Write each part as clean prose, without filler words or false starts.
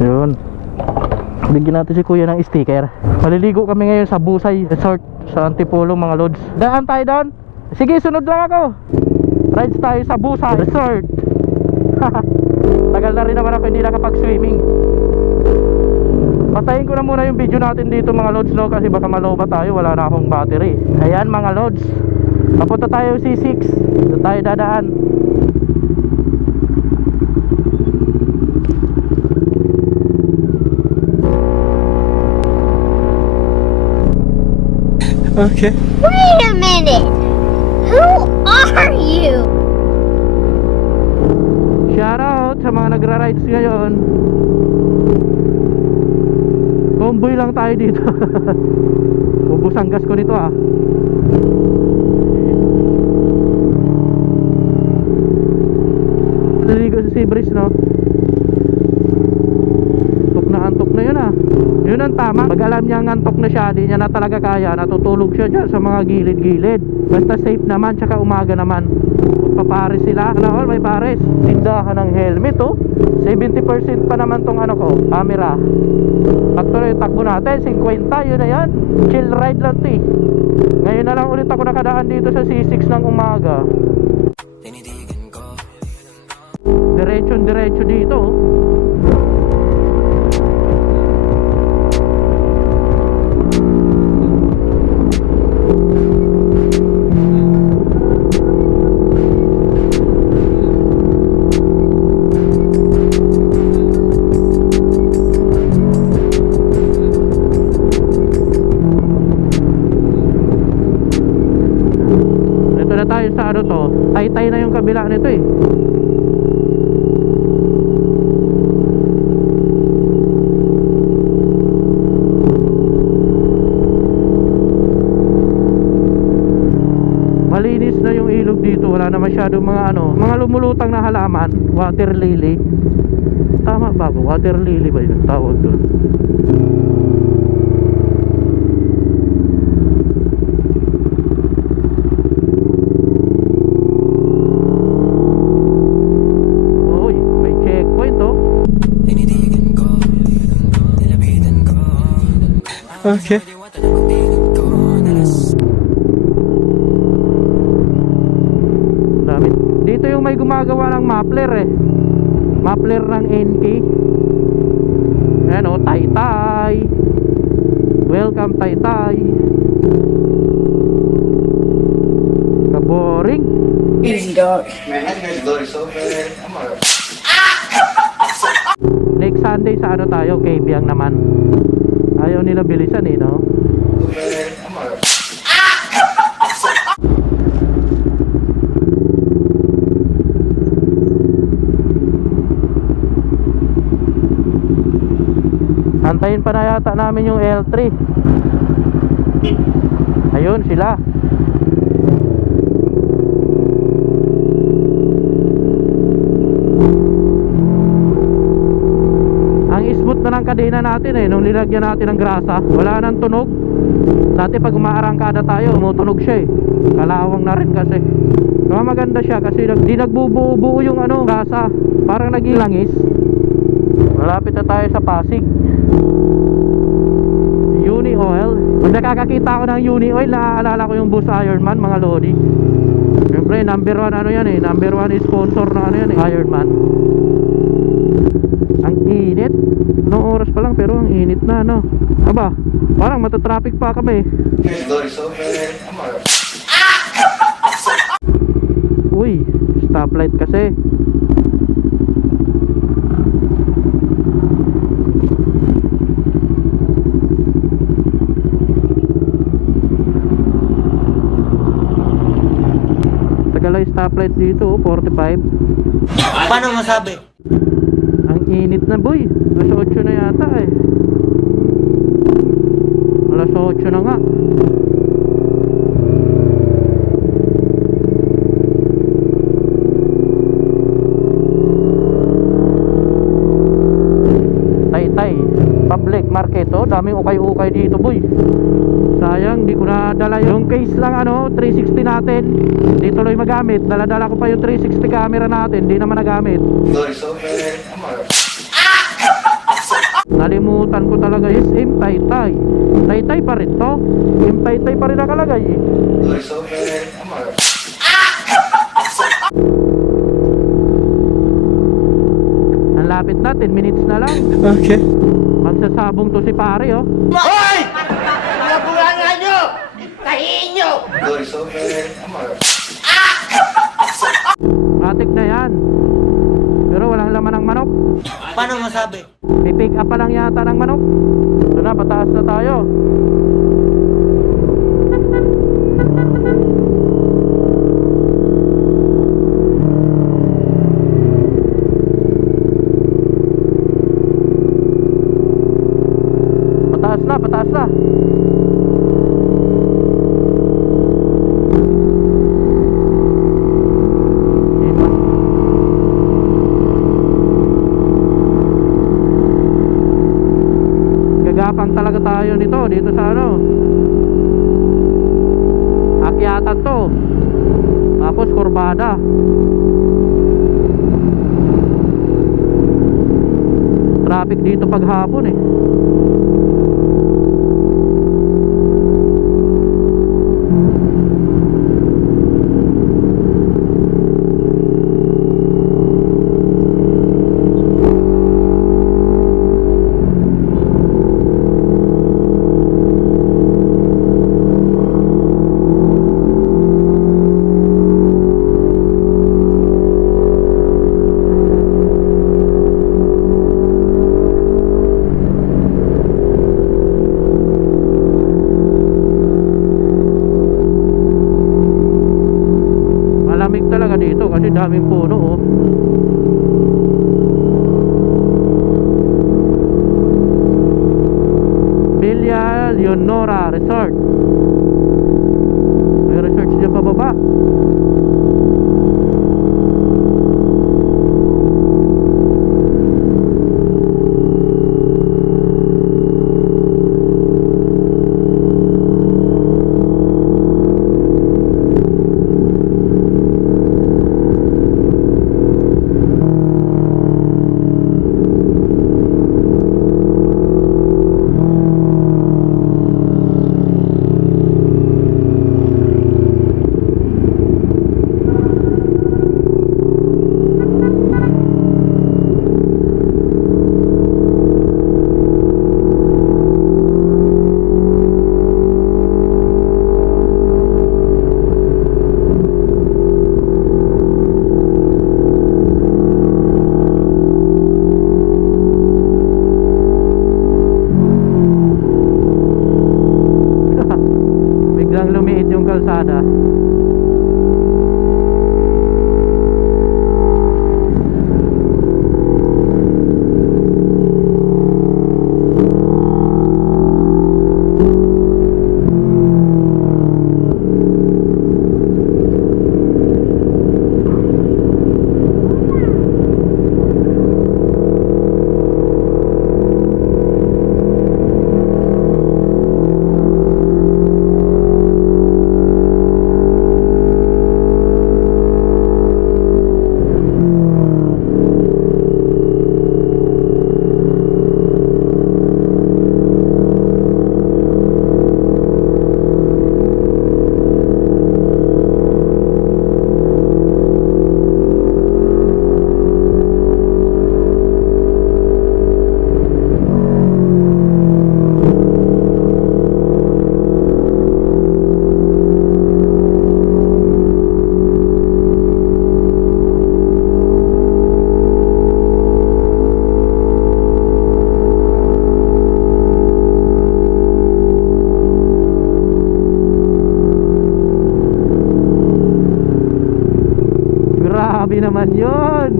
Yun. Bigyan natin si kuya ng sticker. Maliligo kami ngayon sa Busay Resort sa Antipolo mga lods. Daan tayo doon? Sige, sunod lang ako. Rides tayo sa Busay Resort. Tagal na rin naman ako hindi nakapag-swimming. Patayin ko na muna yung video natin dito mga lods, no? Kasi baka maloba tayo, wala na akong battery. Ayan mga lods, papunta tayo C6. Doon tayo dadaan. Okay. Wait a minute! Who are you? Shout out sa mga nagra-rides ngayon. Convoy lang tayo dito. Ubus ang gas ko nito ah. Naligo sa Seabreeze, no? Antok na yun ah. Yun ang tama. Pag alam niya antok na siya, di niya na talaga kaya, natutulog siya dyan sa mga gilid-gilid. Basta safe naman, tsaka umaga naman. Papares sila. Ano, may pares. Tindahan ng helmet oh. 70% pa naman tong ano ko, camera. Actually, takbo natin 50, yun na yan. Chill ride lang to eh. Ngayon na lang ulit ako nakadaan dito sa C6 ng umaga. Diretso dito oh. Sa ano to, tay-tay na yung kabila nito eh. Malinis na yung ilog dito, wala na masyadong mga ano, mga lumulutang na halaman. Water lily. Tama ba? Water lily ba yung tawag doon? Okay. Dito yung may gumagawa ng muffler eh. Muffler ng NK. Ayan o, Taytay. Welcome Taytay. Kaboring. Easy dog. Man, that guy's bloody so bad. I'm alright. Next Sunday sa ano tayo, Kabyang naman. Ayaw nila bilisan eh, no? Antayin pa na yata namin yung L3. Ayun sila. Na ng kadena natin eh, nung nilagyan natin ng grasa, wala nang tunog. Dati pag umaarangkada tayo, umutunog siya eh. Kalawang na rin kasi. Kaya maganda siya kasi di nagbubuo yung ano, grasa. Parang nagilangis. Malapit na tayo sa Pasig. Uni Oil. Pag nakakakita ako ng Uni Oil, naaalala ko yung Bus Ironman, mga lodi. Siyempre, number 1 ano yan eh. Number 1 sponsor na ano yan eh, Ironman. Ang init. Anong oras pa lang pero ang init na no. Aba, parang matatraffic pa kami. Uy, stoplight kasi. Tagal ay stoplight dito, 45. Paano masabi? Ang init na boy. Alas 8 na yata eh. Alas 8 na nga. Taytay Public Market oh. Daming ukay-ukay dito boy. Sayang di ko nadala yung case lang ano 360 natin. Di tuloy magamit. Dala-dala ko pa yung 360 camera natin. Di naman nagamit. Nalimutan ko talaga. SM Taytay. Taytay pa rin to. SM Taytay pa rin nakalagay eh. Dory's over. I'm alright. Ang lapit na, 10 minutes na lang. Okay. Magsasabong to si pare oh. Dory's over. I'm alright. Matik na yan. Pero walang laman ng manok. Paano masabi? May pick up pa lang yata ng manok. Ito na, pataas na tayo. Pataas na, pataas na. Gagapang talaga tayo nito dito sa ano, akyatan to, tapos kurbada. Traffic dito pag hapon eh. Malamig talaga dito kasi daming puno oh. Villa Leonora Resort. May resort dyan pababa. Biglang lumiit yung kalsada. Grabe naman yun.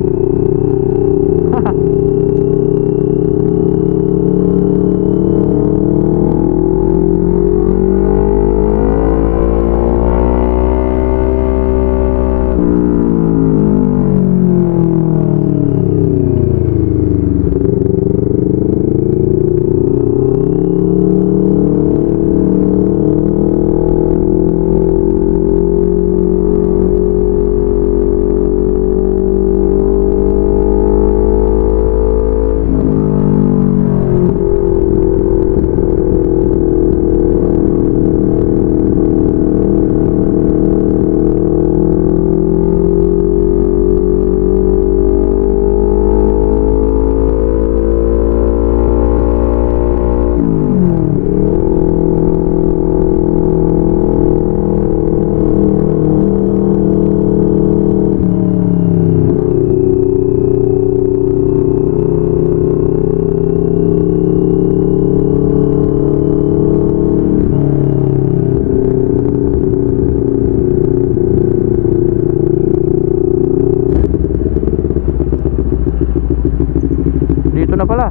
pala.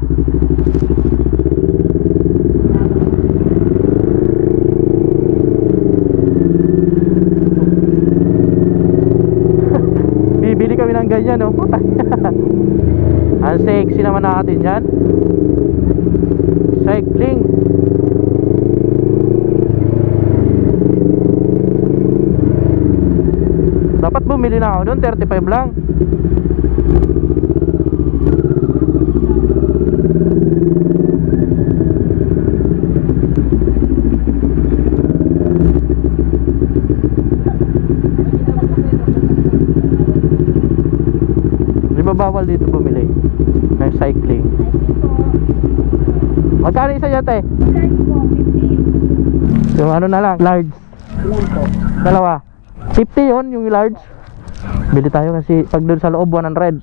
Bibili kami ng ganyan, no? Puta. Ang sexy naman natin yan. Cycling. Dapat bumili na ako doon, 35 lang. Di ba bawal dito bumili ng cycling? Magkano isa yan, te? So ano na lang, large. Dalawa. 50 yon yung large. Bili tayo kasi pag doon sa loob 100.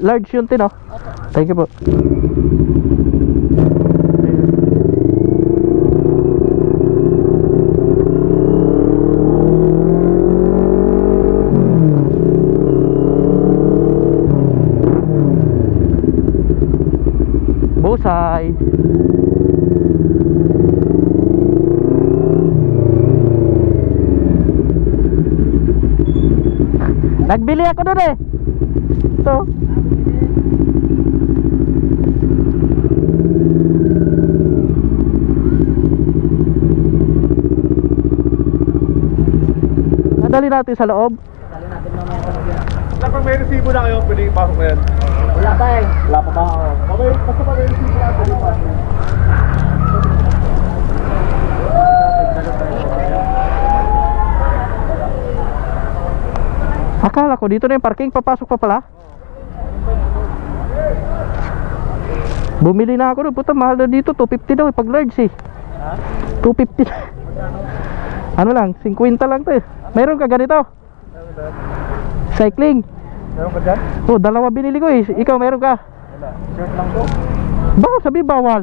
Large yung tin, oh. Thank you po. Busay. Nagbili ako doon eh. Ito. Nadali natin sa loob. Kapag may resibo na kayo, pwede ipasok na yan. Wala pa eh. Wala pa ba? Okay, basta pag may resibo na, pwede ipasok. Akala ko dito na yung parking, papasok pa pala. Bumili na ako doon, puta mahal na dito, 250 daw pag large eh. 250. Ano lang, 50 lang to eh. Meron ka ganito? Cycling. Meron ka dyan? Oh, dalawa binili ko eh. Ikaw meron ka? Wala. Shirt lang to. Bawal, sabi bawal.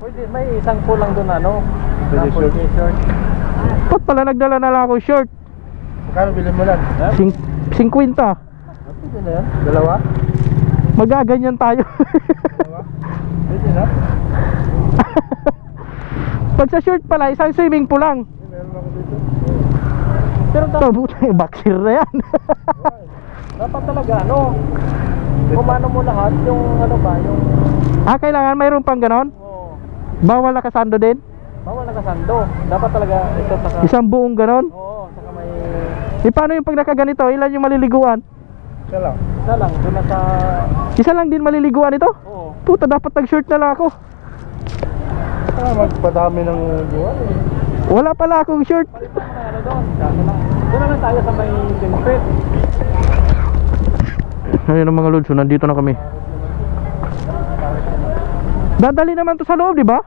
Pwede, may isang kulang doon ano. Pwede shirt. Ba't pala nagdala na lang ako short? Magkano bilhin mo lang? 50. Pwede na yan. Dalawa? Magaganyan tayo. Dalawa? Pwede na? Pag sa short pala, isang swimming pool lang. Meron ako dito. Pero buta yung boxer na yan. Dapat talaga ano, kumano mo lahat yung ano ba, yung Kailangan mayroon pang ganon? Bawal nakasando din? bawal nakasando. Dapat talaga ito saka Isang buong ganon? saka may Paano yung pag nakaganito? Ilan yung maliliguan? isa lang, doon na sa Isa lang din maliliguan ito? oo. Puta, dapat nag-short na lang ako. Magpadami ng buwan eh. Wala pala akong short. Palitan mo na ano doon. Doon na lang tayo sa may Dinfit. Ayun ang mga lods, so nandito na kami. Dadali naman to sa loob, di ba?